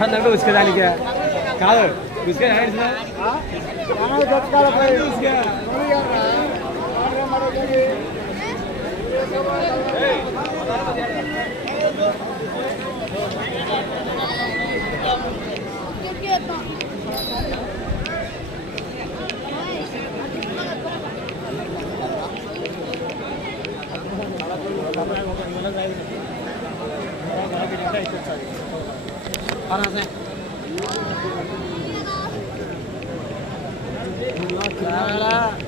ಯಾವ್ದು ಉಸ್ಕದಾಲಿಗೆ ಕಾದು ಉಸ್ಕ Thank you. Parazem. Cara.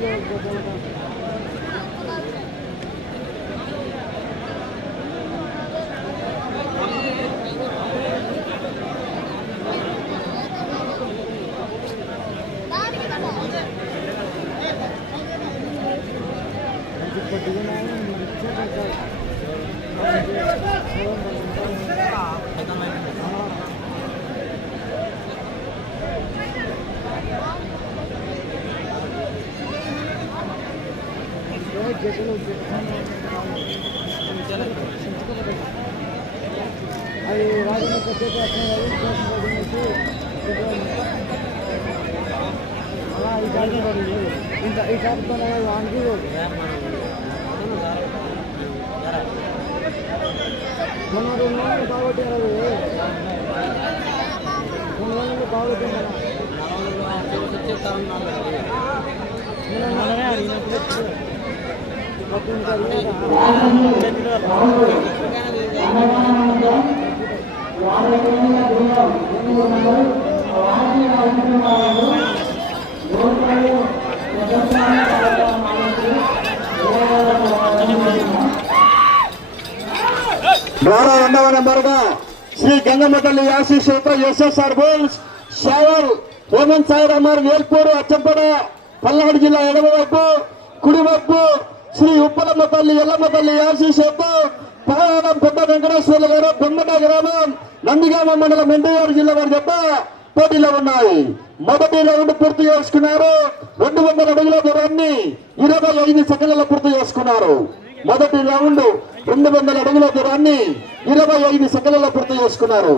Gracias. అది రాజకీయ ప్రత్యేక అలా ఈ జాతి ఇంత ఈ జాతితో వానికి మొన్న రెండు కాబట్టి బాగొట్టారు రెండు నెలలు బాగొట్టింది మనమే ద్వారా రెండవ నెంబర్గా శ్రీ గంగమ్మ తల్లి ఆశీస్సులతో ఎస్ఎస్ఆర్ బోల్స్ షావల్ హేమంత్ సాయిరామర్ వేల్పూరు అచ్చంపడ పల్నాడు జిల్లా ఎడమవైపు కుడివైపు శ్రీ ఉప్పలమ్మ తల్లి ఎల్లమ్మ తల్లి ఆశీస్సులతో పాలనం పెద్ద వెంకటేశ్వర్ల గారు బొమ్మట గ్రామం నందిగామ మండలం ఎన్టీఆర్ జిల్లా వారి చెప్ప పోటీలో ఉన్నాయి. మొదటి రౌండ్ పూర్తి చేసుకున్నారు. రెండు వందల అడుగుల దూరాన్ని ఇరవై ఐదు సెకండ్లలో పూర్తి చేసుకున్నారు. మొదటి రౌండ్ రెండు వందల అడుగుల దూరాన్ని ఇరవై ఐదు సెకండ్లలో పూర్తి చేసుకున్నారు.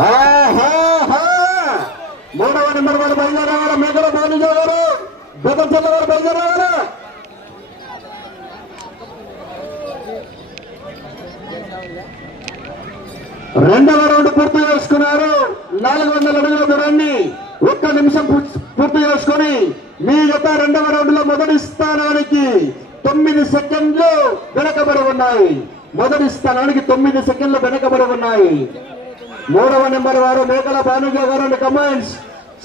ఆహాహా! మూడవ నెంబర్ వారు బయలుదేరావారు మేకల బాలుజా గారు బెదంచెల్ల వారు బయలుదేరావారు రెండవ రౌండ్ పూర్తి చేసుకున్నారు. నాలుగు వందల అడుగుల దూరాన్ని ఒక్క నిమిషం పూర్తి- చేసుకొని మీ యొక్క రెండవ రౌండ్లో మొదటి స్థానానికి తొమ్మిది సెకండ్లు వెనకబడి ఉన్నాయి. మొదటి స్థానానికి తొమ్మిది సెకండ్లు వెనకబడి ఉన్నాయి. మూడవ నెంబర్ వారు మేకల భానుజ గారు కమాండ్స్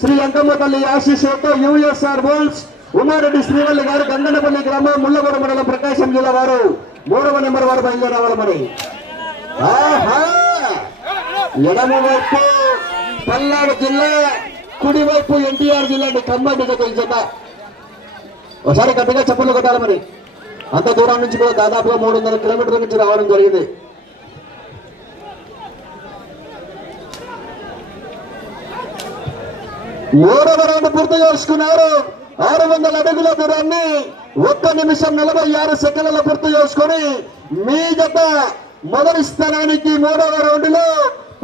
శ్రీ అంకమ్మ తల్లి ఆశీస్సులతో యుఎస్ఆర్ బోల్స్ ఉమారెడ్డి శ్రీవల్లి గారు గంగనపల్లి గ్రామం ముళ్ళగూడ మండలం ప్రకాశం జిల్లా వారు. మూడవ నెంబర్ వారు బయలుదేరావాలి మరి ఎడమ వైపు పల్నాడు జిల్లా కుడివైపు ఎన్టీఆర్ జిల్లా ఖమ్మం జత ఒకసారి గట్టిగా చెప్పులు కొట్టాలి మరి అంత దూరం నుంచి కూడా దాదాపుగా మూడు వందల కిలోమీటర్ల నుంచి రావడం జరిగింది. మూడవ రౌండ్ పూర్తి చేసుకున్నారు. ఆరు వందల అడుగుల దూరాన్ని ఒక్క నిమిషం నలభై ఆరు సెకండ్ల పూర్తి చేసుకొని మీ జత మొదటి స్థానానికి మూడవ రౌండ్లో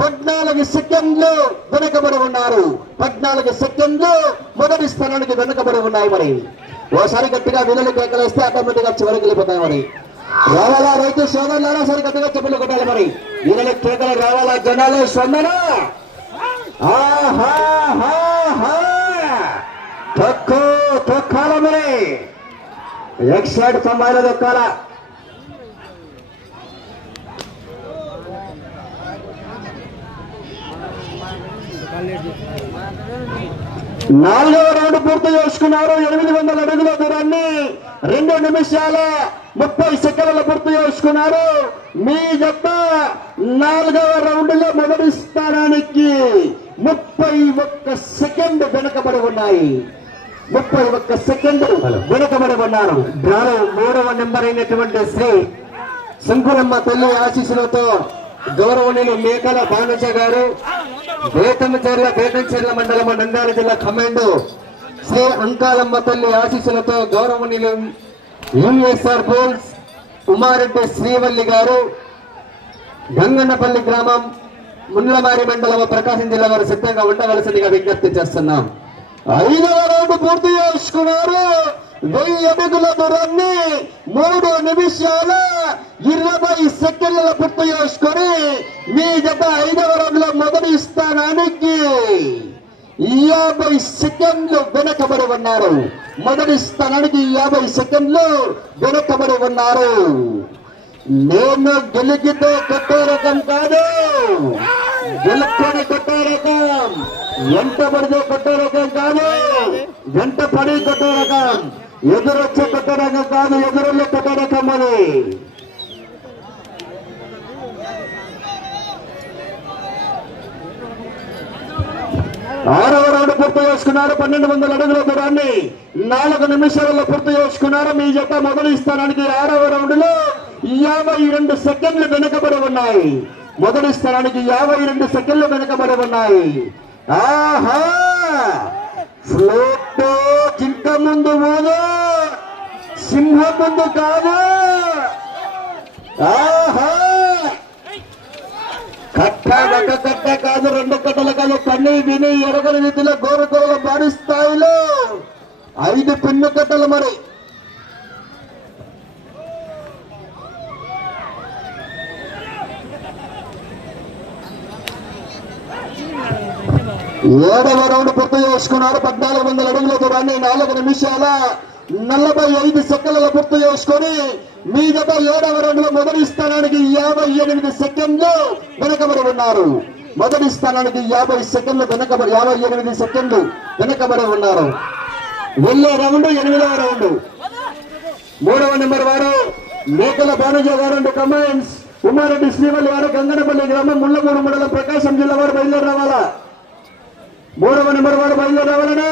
పద్నాలుగు సెకండ్లు వెనుకబడి ఉన్నారు. పద్నాలుగు సెకండ్లు మొదటి స్థానానికి వెనుకబడి ఉన్నాయి మరి. ఓసారి గట్టిగా విలువలు కేకలేస్తే ఆటోమేటిక్గా చివరికి వెళ్ళిపోతాయి మరి. రావాలా రైతు సోదరులారా? సరి గట్టిగా చెప్పులు కొట్టాలి మరి. విలువలు కేకలు రావాలా జనాలు స్పందన? ఆహా తొక్కు తొక్కాల మరి. ఎక్సైడ్ తొంభైలో తొక్కాల. నాలుగవ రౌండ్ పూర్తి చేసుకున్నారు. ఎనిమిది వందల అడుగుల దూరాన్ని రెండు నిమిషాల ముప్పై సెకండ్ల పూర్తి చేసుకున్నారు. మీ జత నాలుగవ రౌండ్లో మొదటి స్థానానికి ముప్పై ఒక్క సెకండ్ వెనుకబడి ఉన్నాయి. ముప్పై ఒక్క సెకండ్ వెనుకబడి ఉన్నారు డ్రాలో మూడవ నెంబర్ అయినటువంటి శ్రీ శంకులమ్మ తల్లి ఆశీస్సులతో గౌరవనీయులు మేకల బానుజ గారు బేతంచెర్ల బేతంచెర్ల మండలం నంద్యాల జిల్లా కమాండో శ్రీ అంకాలమ్మ తల్లి ఆశీస్సులతో గౌరవనీయులు యుఎస్ఆర్ బోల్స్ ఉమారెడ్డి శ్రీవల్లి గారు గంగన్నపల్లి గ్రామం ముండ్లమారి మండలం ప్రకాశం జిల్లా వారు సిద్ధంగా ఉండవలసిందిగా విజ్ఞప్తి చేస్తున్నాం. ఐదవ రౌండ్ పూర్తి చేసుకున్నారు. వెయ్యి అడుగుల దూరాన్ని మూడు నిమిషాల ఇరవై సెకండ్ల పూర్తి చేసుకొని మీ జత ఐదవ రౌండ్లో మొదటి స్థానానికి యాభై సెకండ్లు వెనకబడి ఉన్నారు. మొదటి స్థానానికి యాభై సెకండ్లు వెనకబడి ఉన్నారు. నేను గెలిగితే కొట్టే రకం కాదు. గెలుపుకొని కట్టే రకం. ఎంత పడితే కొట్టే రకం కాదు. ఎంత పడి కొట్టే రకం. ఎదురొచ్చే కొట్టే రకం కాదు ఎదురులో కొట్టే రకం అది. ఆరవ రౌండ్ పూర్తి చేసుకున్నారు. పన్నెండు వందల అడుగుల దూరాన్ని నాలుగు నిమిషాలలో పూర్తి చేసుకున్నారు. మీ జత మొదటి స్థానానికి ఆరవ రౌండ్లో యాభై రెండు సెకండ్లు వెనుకబడి ఉన్నాయి. మొదటి స్థానానికి యాభై రెండు సెకండ్లు వెనుకబడి ఉన్నాయి. ఆహా! ఫ్లోట్ జింక ముందు ఊదు సింహం ముందు కాదు. ఆహా! కట్ట ఒక కట్ట కాదు రెండు కట్టలు కాదు కన్నీ విని ఎరగని రీతిలో గోరు భారీ స్థాయిలో ఐదు పిన్ను కట్టలు మరి. ఏడవ రౌండ్ పూర్తి చేసుకున్నారు. పద్నాలుగు వందల అడుగుల దూరాన్ని నాలుగు నిమిషాల నలభై ఐదు సెకండ్ల పూర్తి చేసుకొని మీ ఏడవ రౌండ్లో మొదటి స్థానానికి యాభై ఎనిమిది సెకండ్లు వెనకబడి ఉన్నారు. మొదటి స్థానానికి యాభై సెకండ్లు వెనకబడి యాభై ఎనిమిది సెకండ్లు వెనకబడి ఉన్నారు. వెళ్ళే రౌండ్ ఎనిమిదవ రౌండ్. మూడవ నెంబర్ వారు మేకల బానుజ గారు కమాండ్స్. ఉమారెడ్డి శ్రీవల్లి వారు గంగనపల్లి గ్రామం ముళ్ళమూరు మండలం ప్రకాశం జిల్లా వారు బయలుదేరి రావాలా? మూడవ నెంబర్ వాడు బయలుదేరి రావాలనా?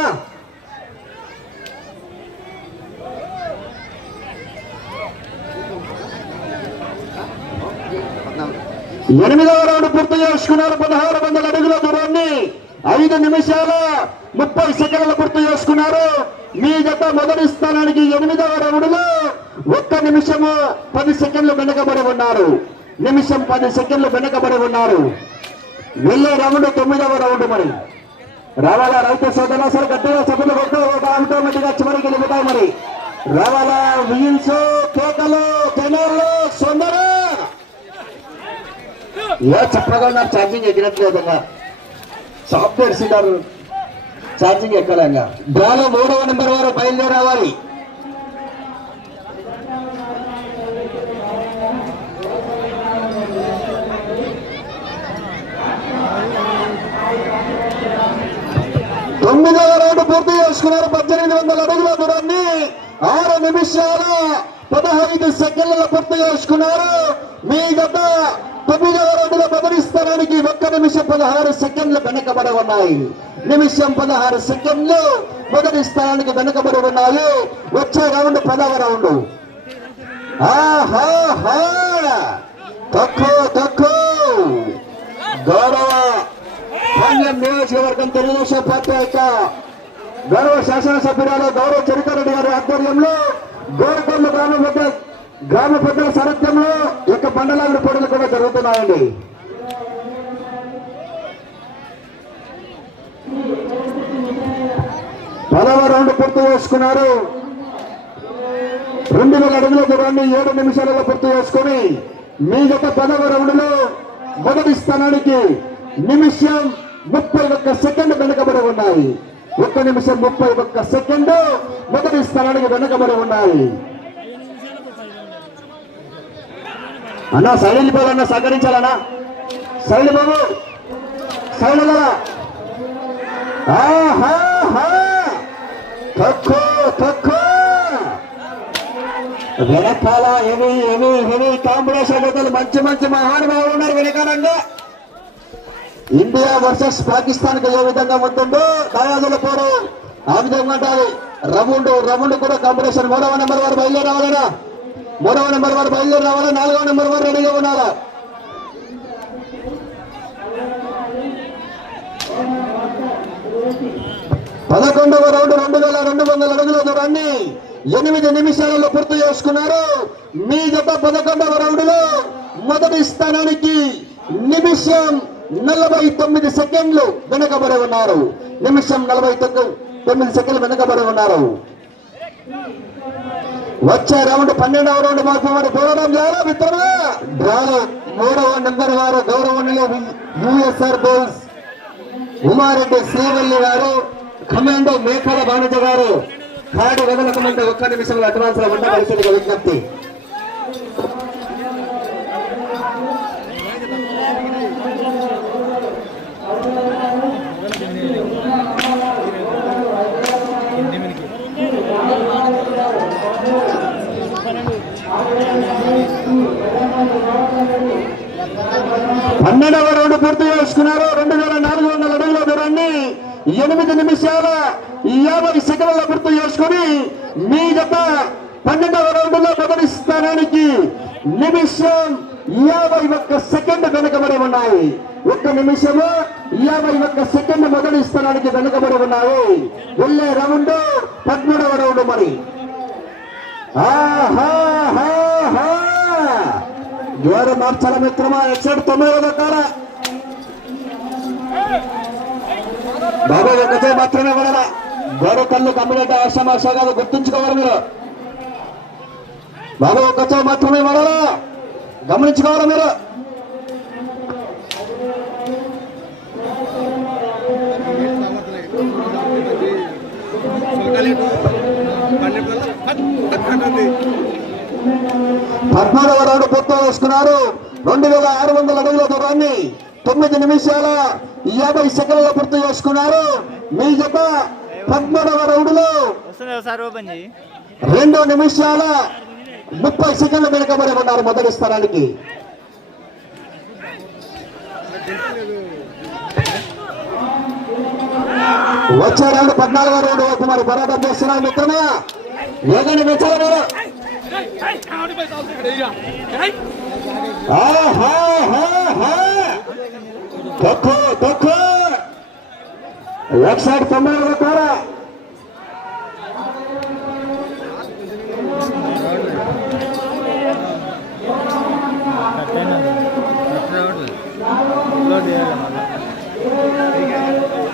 ఎనిమిదవ రౌండ్ పూర్తి చేసుకున్నారు. పదహారు వందల అడుగుల దూరాన్ని ఐదు నిమిషాల ముప్పై సెకండ్లు పూర్తి చేసుకున్నారు. మీ జత మొదటి స్థానానికి ఎనిమిదవ రౌండ్లో ఒక్క నిమిషము పది సెకండ్లు వెనకబడి ఉన్నారు. నిమిషం పది సెకండ్లు వెనకబడి ఉన్నారు. వెళ్ళే రౌండ్ తొమ్మిదవ రౌండ్ మరి. రావాలా? రైతు సోదరులు అసలు గట్టిగా సభలు కొట్టు ఆటోమేటిక్గా చివరికి వెళ్ళిపోతాయి మరి. రావాలా? వీల్స్ తోటలు కెనర్లు సొందరు. ఏ చెప్పగా నాకు ఛార్జింగ్ ఎక్కినట్లేదు సాఫ్ట్వేర్ సీటర్ ఛార్జింగ్ ఎక్కలేంగా డ్రాలో మూడవ నెంబర్ వారు బయలుదేరి తొమ్మిదవ రౌండ్ పూర్తి చేసుకున్నారు. పద్దెనిమిది వందల అడుగుల దూరాన్ని ఆరు నిమిషాల పదహైదు సెకండ్ల పూర్తి చేసుకున్నారు. మీ గత తొమ్మిదవ రౌండ్ల మొదటి స్థానానికి ఒక్క నిమిషం పదహారు సెకండ్లు వెనకబడి ఉన్నాయి. నిమిషం పదహారు సెకండ్లు మొదటి స్థానానికి వెనకబడి ఉన్నాయి. వచ్చే రౌండ్ పదవ రౌండ్. ఆహా తక్కువ తక్కువ. గౌరవ పాండ్యం నియోజకవర్గం తెలుగుదేశం పార్టీ యొక్క గౌరవ శాసనసభ్యురాలు గౌరవ చరితారెడ్డి గారి ఆధ్వర్యంలో గోరకొండ గ్రామ పెద్ద గ్రామ పెద్దల సారథ్యంలో యొక్క మండలాల పోటీలు కూడా జరుగుతున్నాయండి. పదవ రౌండ్ పూర్తి చేసుకున్నారు. రెండు వేల అడుగుల దూరాన్ని ఏడు నిమిషాలలో పూర్తి చేసుకుని మీ జత పదవ రౌండ్లో మొదటి స్థానానికి నిమిషం ముప్పై ఒక్క సెకండ్ వెనుకబడి ఉన్నాయి. ఒక్క నిమిషం ముప్పై ఒక్క సెకండ్ మొదటి స్థలానికి వెనుకబడి ఉన్నాయి. అన్నా సైలి బాబు అన్న సహకరించాలన్నా. సైలి బాబు. సైలి ఆహా తక్కువ తక్కువ. వెనకాల ఏమి హెవీ ఏమి కాంబినేషన్ మంచి మంచి మహానుభావులు ఉన్నారు వెనకాలంగా. ఇండియా వర్సెస్ పాకిస్తాన్కి ఏ విధంగా ఉంటుందో దాయాదుల పోరు. ఆ విధంగా ఉండాలి. రౌండ్ రౌండ్ కూడా కాంపిటీషన్. మూడవ నెంబర్ వారు బయలుదేరి రావాలనా మూడవ నెంబర్ వారు బయలుదేరి రావాలా నాలుగవ నెంబర్ వారు రెడీగా ఉన్నారా? పదకొండవ రౌండ్ రెండు వేల రెండు వందల అడుగుల దూరాన్ని ఎనిమిది నిమిషాలలో పూర్తి చేసుకున్నారు. మీ జత పదకొండవ రౌండ్లో మొదటి స్థానానికి నిమిషం నలభై తొమ్మిది సెకండ్లు వెనకబడి ఉన్నారు. నిమిషం నలభై తొమ్మిది సెకండ్లు వెనకబడి ఉన్నారు. వచ్చే రౌండ్ పన్నెండవ రౌండ్ మాత్రమే మరి పోవడం మిత్రమా? డ్రాలో మూడవ నెంబర్ వారు గౌరవనీయులు యుఎస్ఆర్ బోల్స్ ఉమారెడ్డి శ్రీవల్లి గారు కమాండో మేకల బాణిజ గారు. కాడు వదలకమంటే ఒక్క నిమిషంలో అడ్వాన్స్లో ఉన్న పరిస్థితిగా విజ్ఞప్తి. పన్నెండవ రౌండ్ పూర్తి చేసుకున్నారు. రెండు వేల నాలుగు వందల అడుగుల దూరాన్ని ఎనిమిది నిమిషాల యాభై సెకండ్ల పూర్తి చేసుకుని మీ జత పన్నెండవ రౌండ్లో మొదటి స్థానానికి నిమిషం యాభై ఒక్క సెకండ్ వెనుకబడి ఉన్నాయి. ఒక్క నిమిషము యాభై ఒక్క సెకండ్ మొదటి స్థానానికి వెనుకబడి ఉన్నాయి. వెళ్ళే రౌండ్ పదమూడవ రౌండ్ మరి. ఆహాహాహా. జ్వరం మార్చాల మిత్రమా ఎక్సైడ్ తొమ్మిది రకాల బాబా ఒకటే మాత్రమే పడాల గోడ కళ్ళు అవసరం అవసరం కాదు గుర్తుంచుకోవాలి మీరు బాబు ఒకటే మాత్రమే పడాలా గమనించుకోవాలి మీరు పద్నాలుగవ రౌండ్ పూర్తి చేసుకున్నారు. రెండు వేల ఆరు వందల అడుగుల దూరాన్ని తొమ్మిది నిమిషాల యాభై సెకండ్ల పూర్తి చేసుకున్నారు. మీ జత పద్మూడవ రౌండ్లో వస్తుంది ఒకసారి ఓపెన్ చేయి. రెండు నిమిషాల ముప్పై సెకండ్ల వెనుకబడి ఉన్నారు మొదటి స్థానానికి. వచ్చే రౌండ్ పద్నాలుగో రౌండ్ మరి పోరాటం చేస్తున్నారు మిత్రమా. వేగండి మిత్రాలు మీరు ఒకసారి తొంభై కూడా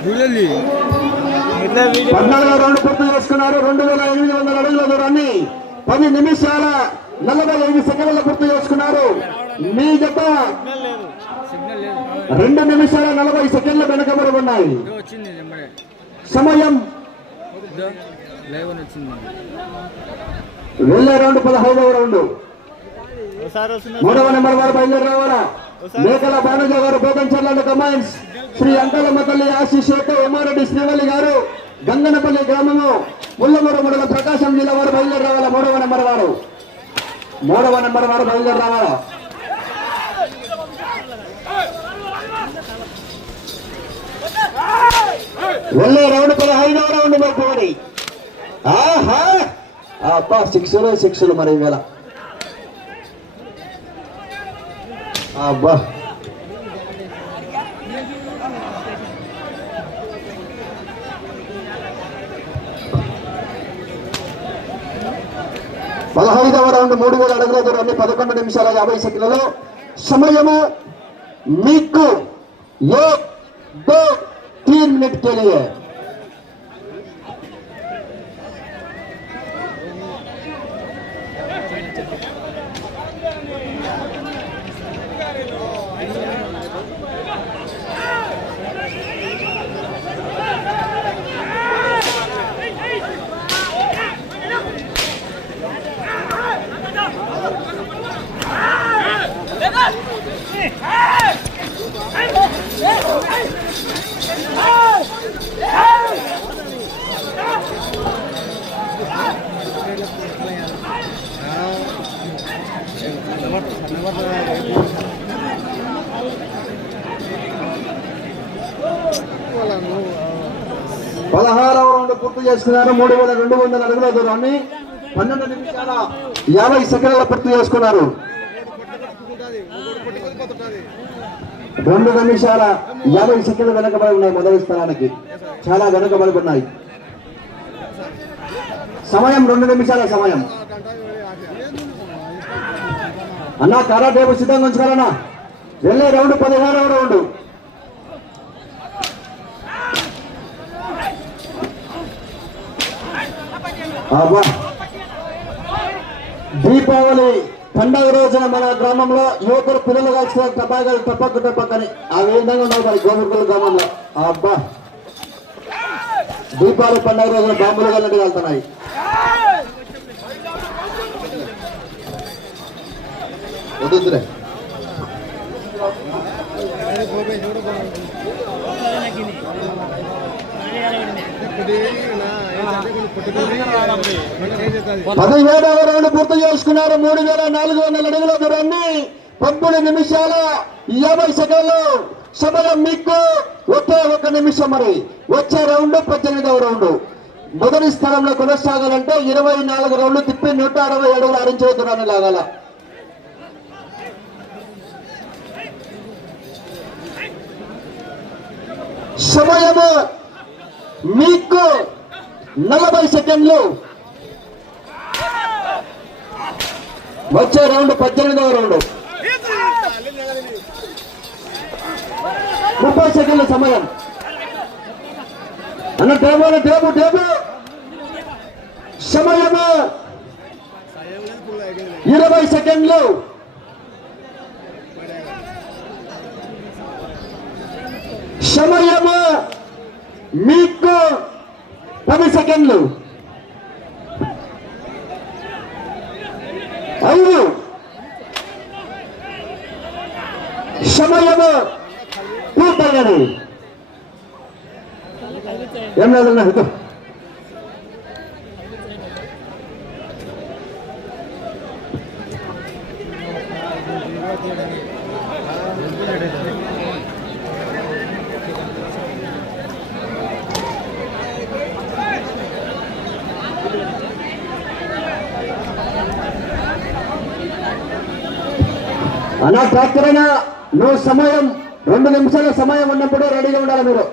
పద్నాలుగు వీడియో పద్నాలుగో రౌండ్ పూర్తి చేసుకున్నారు రెండు వేల ఎనిమిది వందల అడుగుల దూరాన్ని పది నిమిషాల నలభై ఐదు సెకండ్ల గుర్తు చేసుకున్నారు. మీ జత రెండు నిమిషాల నలభై సెకండ్ల వెనకబడి ఉన్నాయి. సమయం వెళ్ళే రౌండ్ పదహైదవ రౌండ్. మూడవ నెంబర్ వారు బయలుదేరి రావాలా మేకల బాణజ గారు పోతంచర్ల కమాండ్స్ శ్రీ అంకలమ్మ తల్లి ఆశీష్ యొక్క ఉమారెడ్డి శ్రీవల్లి గారు. గంగనపల్లి గ్రామము ముల్లమూరు మండల ప్రకాశం జిల్లా వారు బయలుదేరి రావాలా మూడవ నెంబర్ వారు. మూడవ నెంబర్ వారు బయలుదేరి రావాలా వెళ్ళే రౌండ్ పదహైదవ రౌండ్ మరి పోని ఆహా! అబ్బా శిక్షలు శిక్షలు మరి వేళ అబ్బా! పదహైదవ రౌండ్ మూడు వేల అడుగుల దూరాన్ని పదకొండు నిమిషాల యాభై సెకండ్లలో సమయము మీకు ఏ दो तीन मिनट के लिए Hey! పూర్తి చేసుకున్నారు. మూడు వేల రెండు వందల అడుగుల దూరాన్ని పన్నెండు నిమిషాల యాభై సెకండ్ల పూర్తి చేసుకున్నారు. రెండు నిమిషాల యాభై సెకండ్లు వెనకబడి ఉన్నాయి మొదటి స్థానానికి చాలా వెనకబడి ఉన్నాయి. సమయం రెండు నిమిషాల సమయం. అన్నా కరా టేబుల్ సిద్ధంగా ఉంచుకోవాలన్నా. వెళ్ళే రౌండ్ పదిహేనవ రౌండ్. దీపావళి పండగ రోజున మన గ్రామంలో యువకులు పిల్లలు కలిసిన టపాకాయలు టపక్కు టపక్కని. ఆ విధంగా ఉన్నాయి మరి గోముకుల గ్రామంలో. అబ్బా దీపావళి పండగ రోజున బాంబులు కలిసి వెళ్తున్నాయి. వద్దులే పదిహేడవ రౌండ్ పూర్తి చేసుకున్నారు. మూడు వేల నాలుగు వందల అడుగుల దూరాన్ని పంతొమ్మిది నిమిషాల యాభై సెకండ్లు. సమయం మీకు ఒకే ఒక నిమిషం మరి. వచ్చే రౌండ్ పద్దెనిమిదవ రౌండ్. మొదటి స్థానంలో కొనసాగాలంటే ఇరవై నాలుగు రౌండ్లు తిప్పి నూట అరవై అడుగులు ఆరించే దూరాన్ని లాగాల. సమయము మీకు నలభై సెకండ్లు. వచ్చే రౌండ్ పద్దెనిమిదవ రౌండ్. ముప్పై సెకండ్ల సమయం. అన్న టేబుల్ టేబుల్ టేబుల్ సమయము ఇరవై సెకండ్లు. సమయము మీకు పది సెకండ్లు. ఐదు. సమయము పూర్తయినది. ఏం లేదన్నా ఇదో. అలా ట్రాక్టర్ అయినా నువ్వు సమయం రెండు నిమిషాల సమయం ఉన్నప్పుడు రెడీగా ఉండాలి మీరు.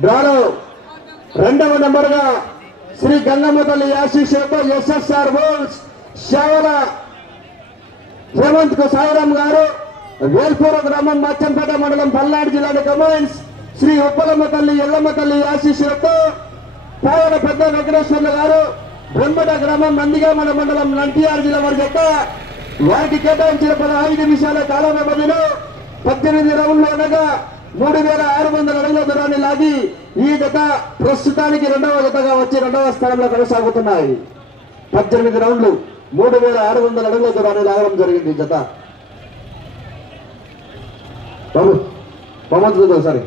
డ్రాలో రెండవ నెంబర్గా శ్రీ గంగమ్మ తల్లి ఆశీష్ ఎస్ఎస్ఆర్ బోల్స్ శావర హేమంత్కు సాయిరాం గారు వేల్పూర గ్రామం మచ్చంపేట మండలం పల్నాడు జిల్లా కమాండ్స్ శ్రీ ఉప్పలమ్మ తల్లి ఎల్లమ్మ తల్లి ఆశీస్సులతో పావన పెద్ద వెంకటేశ్వర్లు గారు బ్రహ్మట గ్రామం నందిగామల మండలం నంటియార్ జిల్లా వారి యొక్క వారికి కేటాయించిన పదహైదు నిమిషాల కాల వ్యవధిలో పద్దెనిమిది రౌండ్లు అనగా మూడు వేల ఆరు వందల అడుగుల దూరాన్ని లాగి ఈ జత ప్రస్తుతానికి రెండవ జతగా వచ్చి రెండవ స్థానంలో కొనసాగుతున్నాయి పద్దెనిమిది రౌండ్లు మూడు వేల ఆరు వందల అడుగుల దూరాన్ని లాగడం జరిగింది ఈ జత బాబు బొమ్మ చూద్దాం